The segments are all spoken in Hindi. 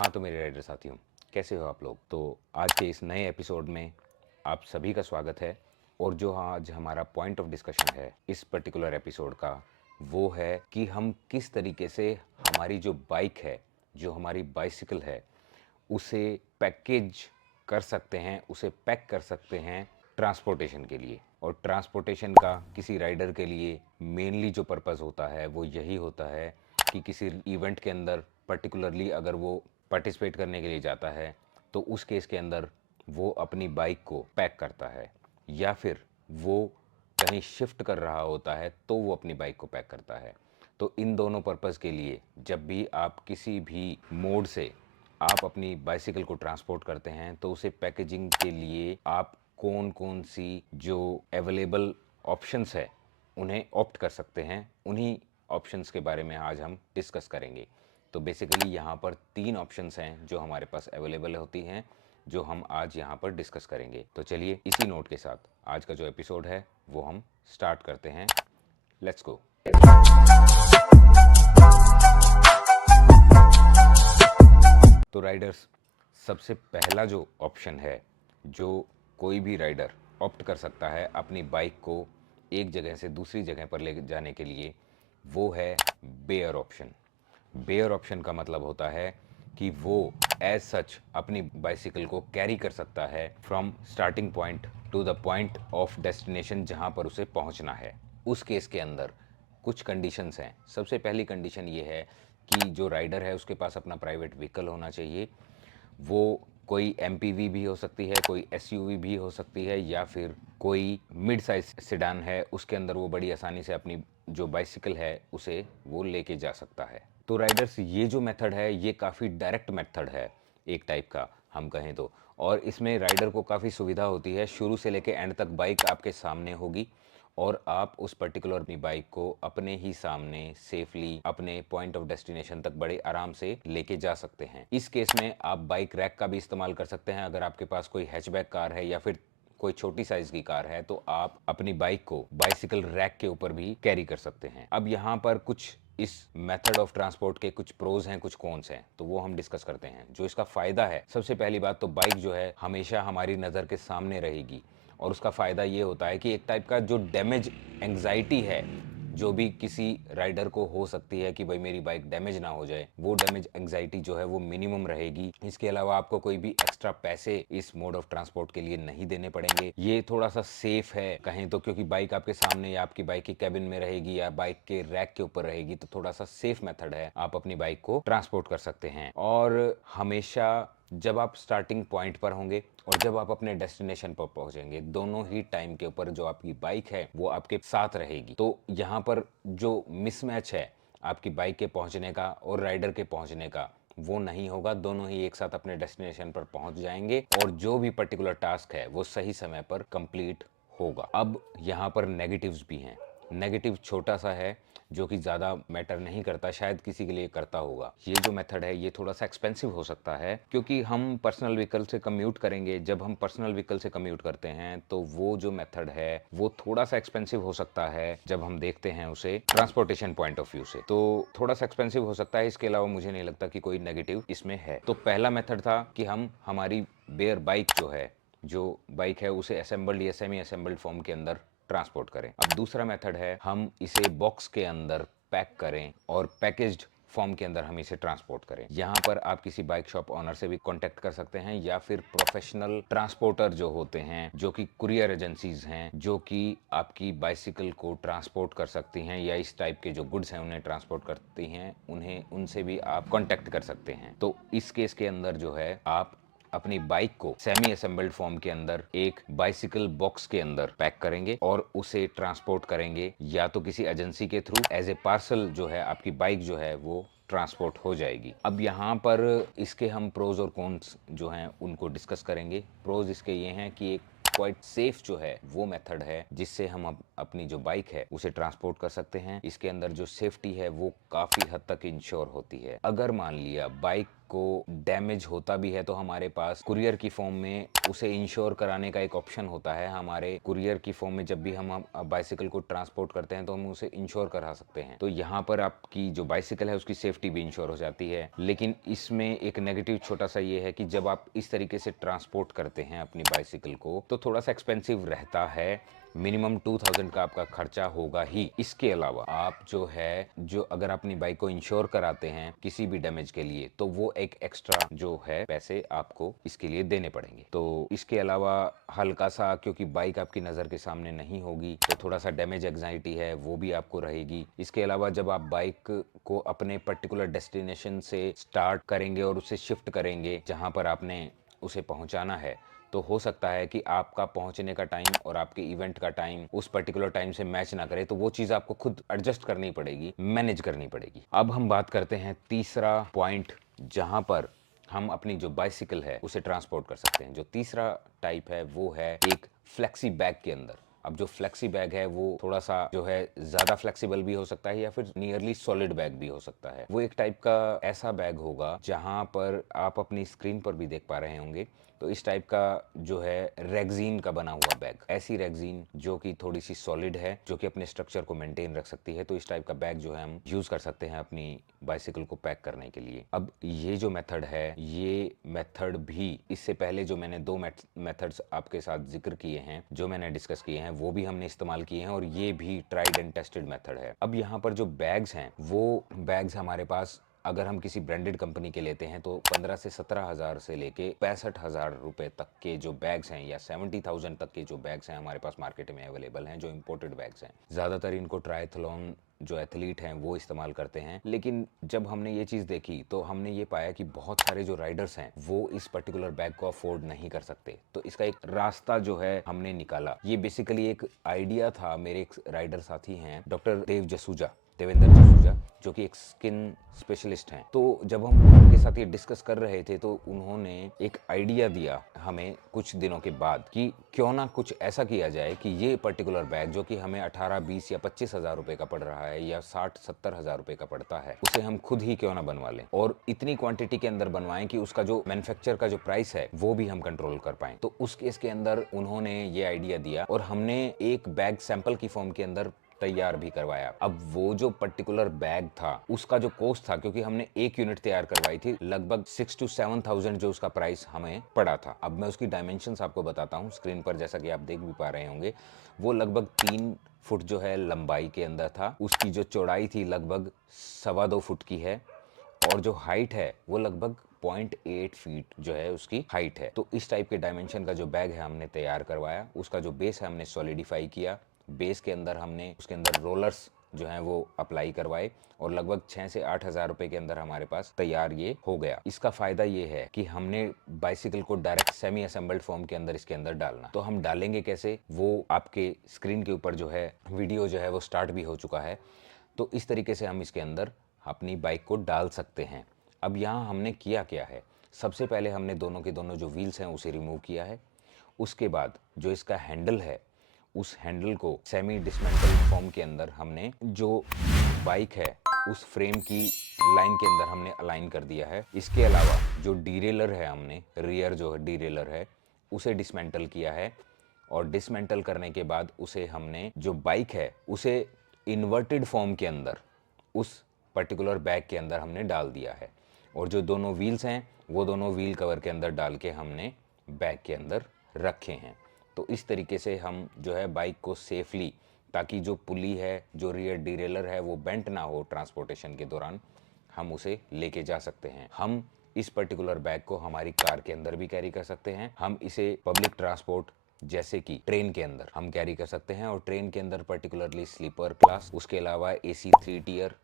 हाँ तो मेरे राइडर साथियों, कैसे हो आप लोग। तो आज के इस नए एपिसोड में आप सभी का स्वागत है। और जो आज हमारा पॉइंट ऑफ डिस्कशन है इस पर्टिकुलर एपिसोड का, वो है कि हम किस तरीके से हमारी जो बाइक है, जो हमारी बाइसिकल है, उसे पैकेज कर सकते हैं, उसे पैक कर सकते हैं ट्रांसपोर्टेशन के लिए। और ट्रांसपोर्टेशन का किसी राइडर के लिए मेनली जो पर्पस होता है वो यही होता है कि किसी इवेंट के अंदर पर्टिकुलरली अगर वो पार्टिसिपेट करने के लिए जाता है तो उस केस के अंदर वो अपनी बाइक को पैक करता है, या फिर वो कहीं शिफ्ट कर रहा होता है तो वो अपनी बाइक को पैक करता है। तो इन दोनों पर्पस के लिए जब भी आप किसी भी मोड से आप अपनी बाइसिकल को ट्रांसपोर्ट करते हैं तो उसे पैकेजिंग के लिए आप कौन कौन सी जो अवेलेबल ऑप्शंस है उन्हें ऑप्ट कर सकते हैं, उन्हीं ऑप्शंस के बारे में आज हम डिस्कस करेंगे। तो बेसिकली यहाँ पर 3 ऑप्शंस हैं जो हमारे पास अवेलेबल होती हैं, जो हम आज यहाँ पर डिस्कस करेंगे। तो चलिए इसी नोट के साथ आज का जो एपिसोड है वो हम स्टार्ट करते हैं। Let's go. तो राइडर्स, सबसे पहला जो ऑप्शन है जो कोई भी राइडर ऑप्ट कर सकता है अपनी बाइक को एक जगह से दूसरी जगह पर ले जाने के लिए, वो है बेयर ऑप्शन। बेयर ऑप्शन का मतलब होता है कि वो एज सच अपनी बाइसिकल को कैरी कर सकता है from starting point two the point of destination जहाँ पर उसे पहुँचना है। उस केस के अंदर कुछ कंडीशंस हैं। सबसे पहली कंडीशन ये है कि जो राइडर है उसके पास अपना प्राइवेट व्हीकल होना चाहिए। वो कोई एमपीवी भी हो सकती है, कोई एसयूवी भी हो सकती है, या फिर कोई मिड साइज सेडान है, उसके अंदर वो बड़ी आसानी से अपनी जो बाइसिकल है उसे वो लेके जा सकता है। तो राइडर्स, ये जो मेथड है ये काफ़ी डायरेक्ट मेथड है एक टाइप का, हम कहें तो। और इसमें राइडर को काफ़ी सुविधा होती है, शुरू से लेके एंड तक बाइक आपके सामने होगी और आप उस पर्टिकुलर अपनी बाइक को अपने ही सामने सेफली अपने पॉइंट ऑफ डेस्टिनेशन तक बड़े आराम से लेके जा सकते हैं। इस केस में आप बाइक रैक का भी इस्तेमाल कर सकते हैं। अगर आपके पास कोई हैचबैक कार है या फिर कोई छोटी साइज की कार है तो आप अपनी बाइक को बाइसिकल रैक के ऊपर भी कैरी कर सकते हैं। अब यहाँ पर कुछ इस मेथड ऑफ ट्रांसपोर्ट के कुछ प्रोज हैं, कुछ कॉन्स हैं, तो वो हम डिस्कस करते हैं। जो इसका फायदा है, सबसे पहली बात तो बाइक जो है हमेशा हमारी नज़र के सामने रहेगी। और उसका फ़ायदा ये होता है कि एक टाइप का जो डैमेज एंग्जाइटी है जो भी किसी राइडर को हो सकती है कि भाई मेरी बाइक डैमेज ना हो जाए, वो डैमेज एंग्जाइटी जो है वो मिनिमम रहेगी। इसके अलावा आपको कोई भी एक्स्ट्रा पैसे इस मोड ऑफ ट्रांसपोर्ट के लिए नहीं देने पड़ेंगे। ये थोड़ा सा सेफ है कहें तो, क्योंकि बाइक आपके सामने या आपकी बाइक की कैबिन में रहेगी या बाइक के रैक के ऊपर रहेगी, तो थोड़ा सा सेफ मेथड है, आप अपनी बाइक को ट्रांसपोर्ट कर सकते हैं। और हमेशा जब आप स्टार्टिंग पॉइंट पर होंगे और जब आप अपने डेस्टिनेशन पर पहुंचेंगे, दोनों ही टाइम के ऊपर जो आपकी बाइक है वो आपके साथ रहेगी। तो यहाँ पर जो मिसमैच है आपकी बाइक के पहुंचने का और राइडर के पहुंचने का, वो नहीं होगा। दोनों ही एक साथ अपने डेस्टिनेशन पर पहुंच जाएंगे और जो भी पर्टिकुलर टास्क है वो सही समय पर कंप्लीट होगा। अब यहाँ पर नेगेटिव्स भी हैं। नेगेटिव छोटा सा है जो कि ज़्यादा मैटर नहीं करता, शायद किसी के लिए करता होगा। ये जो मेथड है ये थोड़ा सा एक्सपेंसिव हो सकता है, क्योंकि हम पर्सनल व्हीकल से कम्यूट करेंगे। जब हम पर्सनल व्हीकल से कम्यूट करते हैं तो वो जो मेथड है वो थोड़ा सा एक्सपेंसिव हो सकता है जब हम देखते हैं उसे ट्रांसपोर्टेशन पॉइंट ऑफ व्यू से, तो थोड़ा सा एक्सपेंसिव हो सकता है। इसके अलावा मुझे नहीं लगता कि कोई नेगेटिव इसमें है। तो पहला मेथड था कि हम हमारी बेयर बाइक जो बाइक है उसे असेंबल्ड या सेमी असेंबल्ड फॉर्म के अंदर ट्रांसपोर्ट करें। अब दूसरा मेथड है हम इसे बॉक्स के अंदर पैक करें और पैकेज्ड फॉर्म के अंदर हम इसे ट्रांसपोर्ट करें। यहाँ पर आप किसी बाइक शॉप ओनर से भी कांटेक्ट कर सकते हैं, या फिर प्रोफेशनल ट्रांसपोर्टर जो होते हैं, जो कि कुरियर एजेंसीज हैं, जो कि आपकी बाइसिकल को ट्रांसपोर्ट कर सकती हैं या इस टाइप के जो गुड्स हैं उन्हें ट्रांसपोर्ट करती हैं, उनसे भी आप कांटेक्ट कर सकते हैं। तो इस केस के अंदर जो है आप अपनी बाइक को सेमी असेंबल्ड फॉर्म के अंदर एक बाइसिकल बॉक्स के अंदर पैक करेंगे और उसे ट्रांसपोर्ट करेंगे, या तो किसी एजेंसी के थ्रू एज ए पार्सल जो है आपकी बाइक जो है वो ट्रांसपोर्ट हो जाएगी। अब यहाँ पर इसके हम प्रोज और कॉन्स जो हैं उनको डिस्कस करेंगे। प्रोज इसके ये हैं कि एक क्वाइट सेफ जो है वो मेथड है जिससे हम अपनी जो बाइक है उसे ट्रांसपोर्ट कर सकते हैं। इसके अंदर जो सेफ्टी है वो काफ़ी हद तक इंश्योर होती है। अगर मान लिया बाइक को डैमेज होता भी है तो हमारे पास कुरियर की फॉर्म में उसे इंश्योर कराने का एक ऑप्शन होता है। हमारे कुरियर की फॉर्म में जब भी हम बाइसिकल को ट्रांसपोर्ट करते हैं तो हम उसे इंश्योर करा सकते हैं। तो यहाँ पर आपकी जो बाइसिकल है उसकी सेफ्टी भी इंश्योर हो जाती है। लेकिन इसमें एक नेगेटिव छोटा सा ये है कि जब आप इस तरीके से ट्रांसपोर्ट करते हैं अपनी बाइसिकल को तो थोड़ा सा एक्सपेंसिव रहता है। मिनिमम 2000 का आपका खर्चा होगा ही। इसके अलावा आप जो अगर अपनी बाइक को इंश्योर कराते हैं किसी भी डैमेज के लिए तो वो एक एक्स्ट्रा जो है पैसे आपको इसके लिए देने पड़ेंगे। तो इसके अलावा हल्का सा, क्योंकि बाइक आपकी नज़र के सामने नहीं होगी तो थोड़ा सा डैमेज एंग्जाइटी है वो भी आपको रहेगी। इसके अलावा जब आप बाइक को अपने पर्टिकुलर डेस्टिनेशन से स्टार्ट करेंगे और उसे शिफ्ट करेंगे जहाँ पर आपने उसे पहुँचाना है तो हो सकता है कि आपका पहुंचने का टाइम और आपके इवेंट का टाइम उस पर्टिकुलर टाइम से मैच ना करे, तो वो चीज़ आपको खुद एडजस्ट करनी पड़ेगी, मैनेज करनी पड़ेगी। अब हम बात करते हैं तीसरा पॉइंट जहां पर हम अपनी जो बाइसिकल है उसे ट्रांसपोर्ट कर सकते हैं। जो तीसरा टाइप है वो है एक फ्लेक्सी बैग के अंदर। अब जो फ्लेक्सी बैग है वो थोड़ा सा जो है ज़्यादा फ्लेक्सिबल भी हो सकता है या फिर नियरली सॉलिड बैग भी हो सकता है। वो एक टाइप का ऐसा बैग होगा जहां पर आप अपनी स्क्रीन पर भी देख पा रहे होंगे। तो इस टाइप का जो है रेगजीन का बना हुआ बैग, ऐसी रेगजीन जो कि थोड़ी सी सॉलिड है, जो कि अपने स्ट्रक्चर को मेंटेन रख सकती है। तो इस टाइप का बैग जो है हम यूज़ कर सकते हैं अपनी बाइसिकल को पैक करने के लिए। अब ये जो मेथड है, ये मेथड भी इससे पहले जो मैंने दो मेथड्स आपके साथ जिक्र किए हैं, जो मैंने डिस्कस किए हैं, वो भी हमने इस्तेमाल किए हैं और ये भी ट्राइड एंड टेस्टेड मेथड है। अब यहाँ पर जो बैग्स हैं वो बैग्स हमारे पास अगर हम किसी ब्रांडेड कंपनी के लेते हैं तो 15 से 17,000 से लेके 65,000 रुपए तक के जो बैग्स हैं या 70,000 तक के जो बैग्स हैं हमारे पास मार्केट में अवेलेबल हैं, जो इंपोर्टेड बैग्स हैं। ज़्यादातर इनको ट्रायथलॉन जो एथलीट हैं वो इस्तेमाल करते हैं। लेकिन जब हमने ये चीज़ देखी तो हमने ये पाया कि बहुत सारे जो राइडर्स हैं वो इस पर्टिकुलर बैग को अफोर्ड नहीं कर सकते। तो इसका एक रास्ता जो है हमने निकाला। ये बेसिकली एक आइडिया था, मेरे एक राइडर साथी हैं डॉक्टर देवेंद्र जसूजा, जो कि एक स्किन स्पेशलिस्ट हैं। तो जब हम उनके साथ ये डिस्कस कर रहे थे तो उन्होंने एक आइडिया दिया हमें कुछ दिनों के बाद कि क्यों ना कुछ ऐसा किया जाए कि ये पर्टिकुलर बैग जो कि हमें 18, 20 या 25,000 रुपए का पड़ रहा है या 60-70,000 रुपए का पड़ता है, उसे हम खुद ही क्यों ना बनवा लें और इतनी क्वांटिटी के अंदर बनवाएं कि उसका जो मैन्युफैक्चर का जो प्राइस है वो भी हम कंट्रोल कर पाएं। तो उस केस के अंदर उन्होंने ये आइडिया दिया और हमने एक बैग सैंपल की फॉर्म के अंदर तैयार भी करवाया। अब वो जो पर्टिकुलर बैग था उसका जो कॉस्ट था, क्योंकि हमने एक यूनिट तैयार करवाई थी, लगभग 6 to 7,000 जो उसका प्राइस हमें पड़ा था। अब मैं उसकी डायमेंशंस आपको बताता हूँ स्क्रीन पर, जैसा कि आप देख भी पा रहे होंगे। वो लगभग 3 फुट जो है लंबाई के अंदर था। उसकी जो चौड़ाई थी लगभग 2.25 फुट की है और जो हाइट है वो लगभग 0.8 फीट जो है उसकी हाइट है। तो इस टाइप के डायमेंशन का जो बैग है हमने तैयार करवाया। उसका जो बेस है हमने सॉलिडिफाई किया। बेस के अंदर हमने उसके अंदर रोलर्स जो हैं वो अप्लाई करवाए और लगभग 6 से 8,000 रुपए के अंदर हमारे पास तैयार ये हो गया। इसका फायदा ये है कि हमने बाइसिकल को डायरेक्ट सेमी असेंबल्ड फॉर्म के अंदर इसके अंदर डालना। तो हम डालेंगे कैसे, वो आपके स्क्रीन के ऊपर जो है वीडियो जो है वो स्टार्ट भी हो चुका है। तो इस तरीके से हम इसके अंदर अपनी बाइक को डाल सकते हैं। अब यहाँ हमने किया क्या है, सबसे पहले हमने दोनों के दोनों जो व्हील्स हैं उसे रिमूव किया है। उसके बाद जो इसका हैंडल है उस हैंडल को सेमी डिसमेंटल फॉर्म के अंदर हमने जो बाइक है उस फ्रेम की लाइन के अंदर हमने अलाइन कर दिया है। इसके अलावा जो डीरेलर है, हमने रियर जो डीरेलर है उसे डिसमेंटल किया है और डिसमेंटल करने के बाद उसे हमने जो बाइक है उसे इन्वर्टेड फॉर्म के अंदर उस पर्टिकुलर बैग के अंदर हमने डाल दिया है और जो दोनों व्हील्स हैं वो दोनों व्हील कवर के अंदर डाल के हमने बैग के अंदर रखे हैं। तो इस तरीके से हम जो है बाइक को सेफली, ताकि जो पुली है, जो रियर डिरेलर है वो बेंट ना हो ट्रांसपोर्टेशन के दौरान, हम उसे लेके जा सकते हैं। हम इस पर्टिकुलर बैग को हमारी कार के अंदर भी कैरी कर सकते हैं। हम इसे पब्लिक ट्रांसपोर्ट जैसे कि ट्रेन के अंदर हम कैरी कर सकते हैं और ट्रेन के अंदर पर्टिकुलरली स्लीपर क्लास, उसके अलावा AC 3 टियर,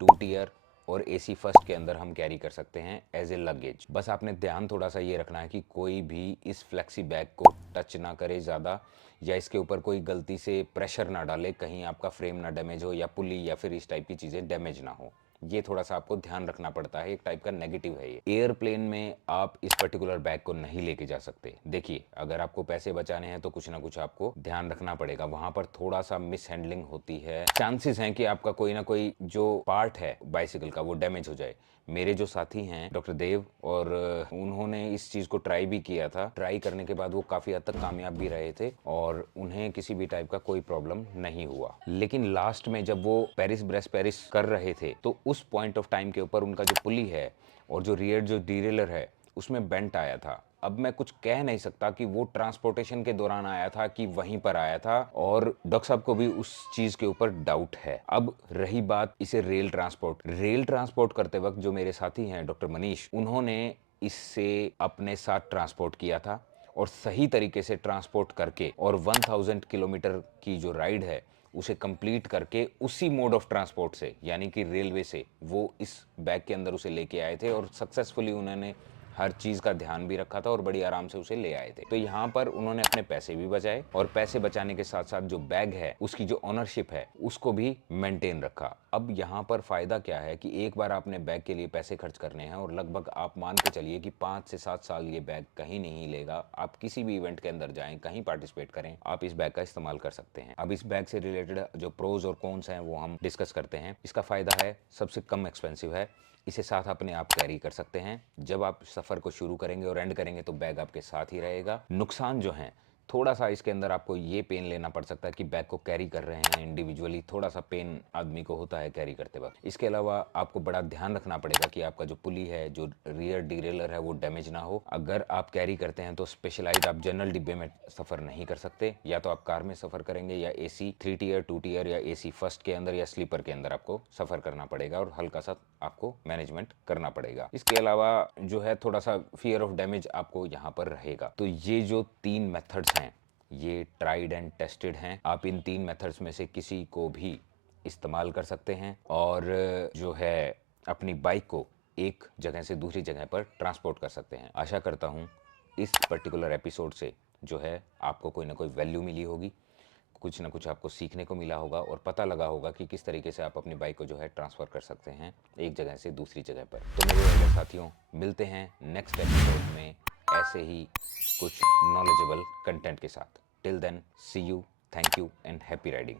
2 टियर और AC फर्स्ट के अंदर हम कैरी कर सकते हैं एज ए लगेज। बस आपने ध्यान थोड़ा सा ये रखना है कि कोई भी इस फ्लेक्सी बैग को टच ना करे ज़्यादा, या इसके ऊपर कोई गलती से प्रेशर ना डाले, कहीं आपका फ्रेम ना डैमेज हो या पुली या फिर इस टाइप की चीज़ें डैमेज ना हो। ये थोड़ा सा आपको ध्यान रखना पड़ता है, एक टाइप का नेगेटिव है ये। एयरप्लेन में आप इस पर्टिकुलर बैग को नहीं लेके जा सकते। देखिए, अगर आपको पैसे बचाने हैं तो कुछ ना कुछ आपको ध्यान रखना पड़ेगा। वहां पर थोड़ा सा मिस हैंडलिंग होती है, चांसेस हैं कि आपका कोई ना कोई जो पार्ट है बाइसिकल का वो डैमेज हो जाए। मेरे जो साथी हैं डॉक्टर देव, और उन्होंने इस चीज़ को ट्राई भी किया था। ट्राई करने के बाद वो काफ़ी हद तक कामयाब भी रहे थे और उन्हें किसी भी टाइप का कोई प्रॉब्लम नहीं हुआ। लेकिन लास्ट में जब वो पेरिस ब्रेस्ट पेरिस कर रहे थे तो उस पॉइंट ऑफ टाइम के ऊपर उनका जो पुली है और जो रियर जो डीरेलर है उसमें बेंट आया था। अब मैं कुछ कह नहीं सकता कि वो ट्रांसपोर्टेशन के दौरान आया था कि वहीं पर आया था, और डॉक्टर साहब को भी उस चीज़ के ऊपर डाउट है। अब रही बात इसे रेल ट्रांसपोर्ट करते वक्त जो मेरे साथी हैं डॉक्टर मनीष, उन्होंने इससे अपने साथ ट्रांसपोर्ट किया था और सही तरीके से ट्रांसपोर्ट करके और 1000 किलोमीटर की जो राइड है उसे कंप्लीट करके उसी मोड ऑफ ट्रांसपोर्ट से यानी कि रेलवे से वो इस बैग के अंदर उसे लेके आए थे और सक्सेसफुली उन्होंने हर चीज़ का ध्यान भी रखा था और बड़ी आराम से उसे ले आए थे। तो यहाँ पर उन्होंने अपने पैसे भी बचाए और पैसे बचाने के साथ साथ जो बैग है उसकी जो ऑनरशिप है उसको भी मेंटेन रखा। अब यहाँ पर फ़ायदा क्या है कि एक बार आपने बैग के लिए पैसे खर्च करने हैं और लगभग आप मान के चलिए कि 5 से 7 साल ये बैग कहीं नहीं लेगा। आप किसी भी इवेंट के अंदर जाएं, कहीं पार्टिसिपेट करें, आप इस बैग का इस्तेमाल कर सकते हैं। अब इस बैग से रिलेटेड जो प्रोज और कॉन्स हैं वो हम डिस्कस करते हैं। इसका फ़ायदा है सबसे कम एक्सपेंसिव है, इसे साथ अपने आप कैरी कर सकते हैं। जब आप सफ़र को शुरू करेंगे और एंड करेंगे तो बैग आपके साथ ही रहेगा। नुकसान जो हैं, थोड़ा सा इसके अंदर आपको ये पेन लेना पड़ सकता है कि बैग को कैरी कर रहे हैं इंडिविजुअली, थोड़ा सा पेन आदमी को होता है कैरी करते वक्त। इसके अलावा आपको बड़ा ध्यान रखना पड़ेगा कि आपका जो पुली है, जो रियर डीरेलर है, वो डैमेज ना हो। अगर आप कैरी करते हैं तो स्पेशलाइज आप जनरल डिब्बे में सफ़र नहीं कर सकते, या तो आप कार में सफ़र करेंगे या AC 3 टियर 2 टियर या AC फर्स्ट के अंदर या स्लीपर के अंदर आपको सफ़र करना पड़ेगा और हल्का सा आपको मैनेजमेंट करना पड़ेगा। इसके अलावा जो है थोड़ा सा फियर ऑफ डैमेज आपको यहाँ पर रहेगा। तो ये जो 3 मेथड्स हैं ये ट्राइड एंड टेस्टेड हैं। आप इन 3 मेथड्स में से किसी को भी इस्तेमाल कर सकते हैं और जो है अपनी बाइक को एक जगह से दूसरी जगह पर ट्रांसपोर्ट कर सकते हैं। आशा करता हूँ इस पर्टिकुलर एपिसोड से जो है आपको कोई ना कोई वैल्यू मिली होगी, कुछ ना कुछ आपको सीखने को मिला होगा और पता लगा होगा कि किस तरीके से आप अपनी बाइक को जो है ट्रांसफ़र कर सकते हैं एक जगह से दूसरी जगह पर। तो मेरे वाले साथियों, मिलते हैं नेक्स्ट एपिसोड में ऐसे ही कुछ नॉलेजेबल कंटेंट के साथ। Till then, see you, thank you and happy riding.